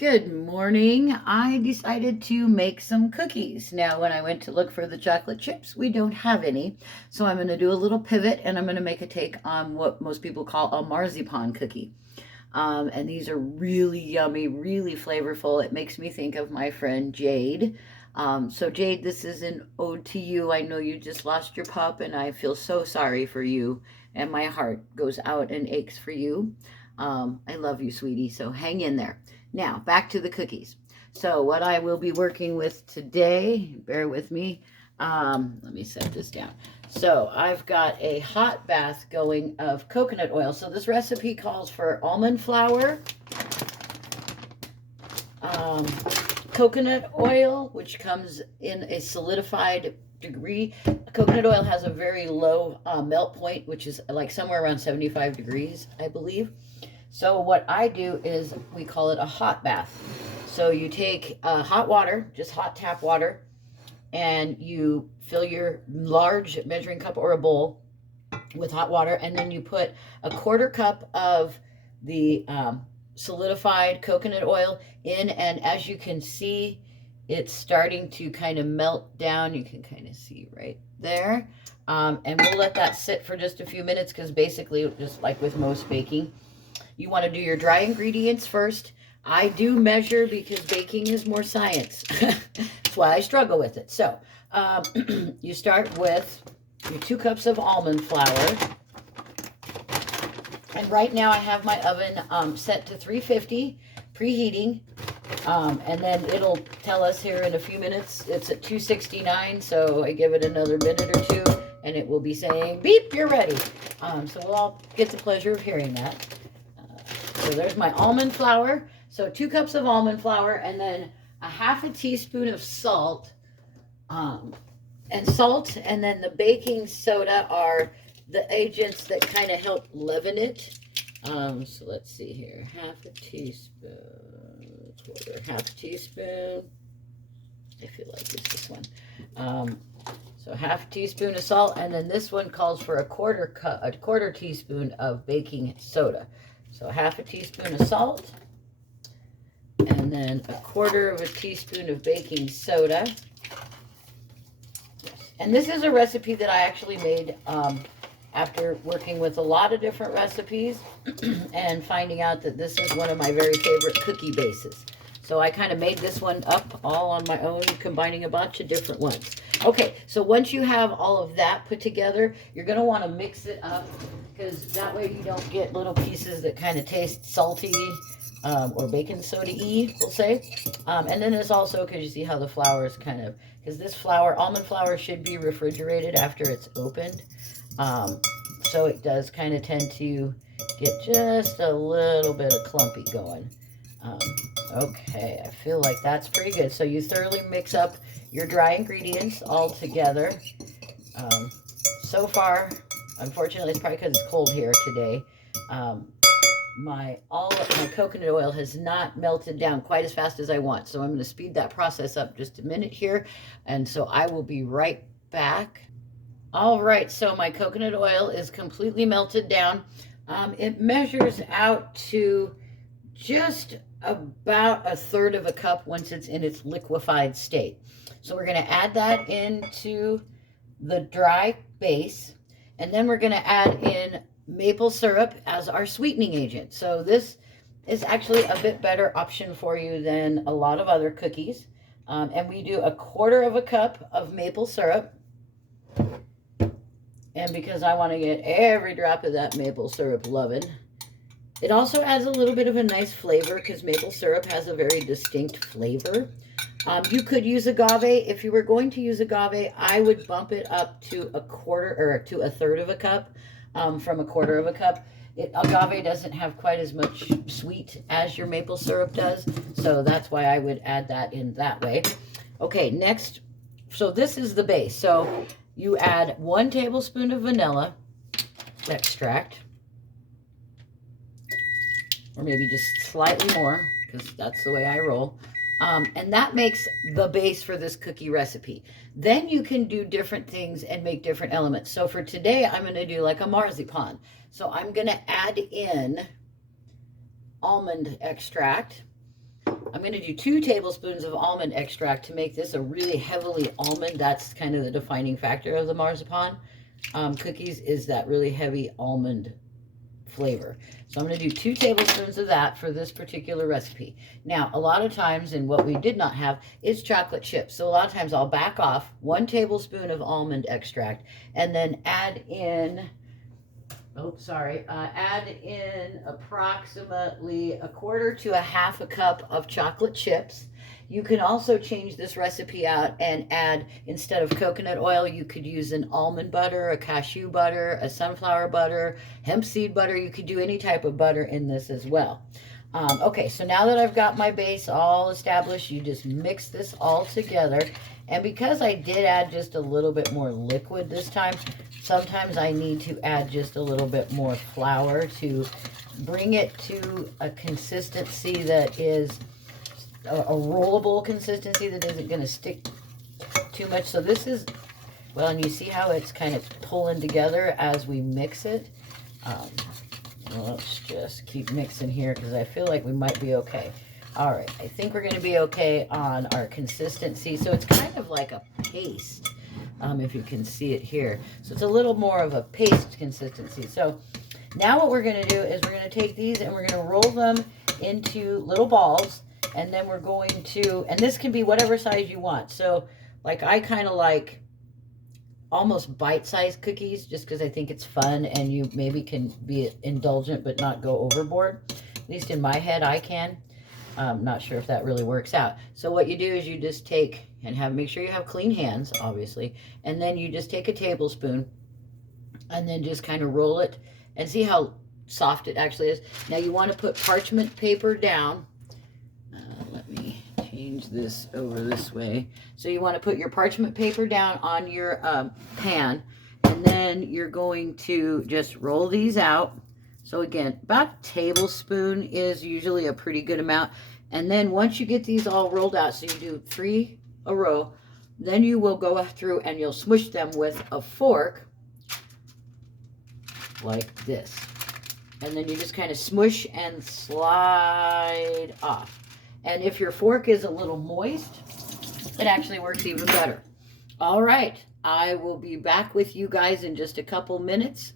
Good morning. I decided to make some cookies. Now, when I went to look for the chocolate chips, we don't have any. So I'm going to do a little pivot and I'm going to make a take on what most people call a marzipan cookie. And these are really yummy, really flavorful. It makes me think of my friend Jade. So, Jade, this is an ode to you. I know you just lost your pup, and I feel so sorry for you. And my heart goes out and aches for you. I love you, sweetie. So, hang in there. Now, back to the cookies. So, what I will be working with today, bear with me. Let me set this down. So I've got a hot bath going of coconut oil. So this recipe calls for almond flour, um, coconut oil, which comes in a solidified degree. Coconut oil has a very low melt point, which is like somewhere around 75 degrees, I believe. So what I do is we call it a hot bath. So you take hot water, just hot tap water, and you fill your large measuring cup or a bowl with hot water, and then you put a quarter cup of the solidified coconut oil in, and as you can see, it's starting to kind of melt down. You can kind of see right there. And we'll let that sit for just a few minutes because basically, just like with most baking, you want to do your dry ingredients first. I do measure because baking is more science. That's why I struggle with it. So you start with your 2 cups of almond flour. And right now I have my oven set to 350, preheating. And then it'll tell us here in a few minutes. It's at 269, so I give it another minute or two, and it will be saying, beep, you're ready. So we'll all get the pleasure of hearing that. So there's my almond flour. So 2 cups of almond flour, and then a half a teaspoon of salt. And salt and then the baking soda are the agents that kind of help leaven it. So let's see here. Half a teaspoon, half a teaspoon. I feel like it's this one. So half a teaspoon of salt, and then this one calls for a quarter teaspoon of baking soda. So half a teaspoon of salt, and then a quarter of a teaspoon of baking soda. And this is a recipe that I actually made after working with a lot of different recipes and finding out that this is one of my very favorite cookie bases. So I kind of made this one up all on my own, combining a bunch of different ones. Okay, so once you have all of that put together, you're going to want to mix it up because that way you don't get little pieces that kind of taste salty or baking soda-y, we'll say. And then there's also, because you see how the flour is kind of, because this flour, almond flour, should be refrigerated after it's opened. So it does kind of tend to get just a little bit of clumpy going. Okay, I feel like that's pretty good. So you thoroughly mix up your dry ingredients all together. So far, unfortunately, it's probably because it's cold here today. My coconut oil has not melted down quite as fast as I want. So I'm going to speed that process up just a minute here. And so I will be right back. All right, so my coconut oil is completely melted down. It measures out to just about a third of a cup once it's in its liquefied state. So we're going to add that into the dry base, and then we're going to add in maple syrup as our sweetening agent. So this is actually a bit better option for you than a lot of other cookies. And we do a quarter of a cup of maple syrup. And because I want to get every drop of that maple syrup loving, it also adds a little bit of a nice flavor because maple syrup has a very distinct flavor. You could use agave. If you were going to use agave, I would bump it up to a quarter or to a third of a cup from a quarter of a cup. Agave doesn't have quite as much sweet as your maple syrup does, so that's why I would add that in that way. Okay, next, so this is the base. So you add 1 tablespoon of vanilla extract, or maybe just slightly more, because that's the way I roll. And that makes the base for this cookie recipe. Then you can do different things and make different elements. So for today, I'm going to do like a marzipan. So I'm going to add in almond extract. I'm going to do 2 tablespoons of almond extract to make this a really heavily almond. That's kind of the defining factor of the marzipan cookies, is that really heavy almond flavor. So I'm going to do 2 tablespoons of that for this particular recipe. Now, a lot of times, and what we did not have, is chocolate chips. So a lot of times I'll back off 1 tablespoon of almond extract and then add in, add in approximately 1/4 to 1/2 cup of chocolate chips. You can also change this recipe out and add, instead of coconut oil, you could use an almond butter, a cashew butter, a sunflower butter, hemp seed butter. You could do any type of butter in this as well. Okay, so now that I've got my base all established, you just mix this all together. And because I did add just a little bit more liquid this time, sometimes I need to add just a little bit more flour to bring it to a consistency that is a rollable consistency that isn't going to stick too much. So this is, well, and you see how it's kind of pulling together as we mix it. Let's just keep mixing here because I feel like we might be okay. All right, I think we're going to be okay on our consistency. So it's kind of like a paste, if you can see it here. So it's a little more of a paste consistency. So now what we're going to do is we're going to take these and we're going to roll them into little balls. And then we're going to, and this can be whatever size you want. So, like, I kind of like almost bite-sized cookies just because I think it's fun and you maybe can be indulgent but not go overboard. At least in my head, I can. I'm not sure if that really works out. So what you do is you just take and make sure you have clean hands, obviously. And then you just take a tablespoon and then just kind of roll it and see how soft it actually is. Now, you want to put parchment paper down. Let me change this over this way. So you want to put your parchment paper down on your pan, and then you're going to just roll these out. So again, about a tablespoon is usually a pretty good amount. And then once you get these all rolled out, so you do 3 a row, then you will go through and you'll smush them with a fork like this. And then you just kind of smush and slide off. And if your fork is a little moist, it actually works even better. All right, I will be back with you guys in just a couple minutes.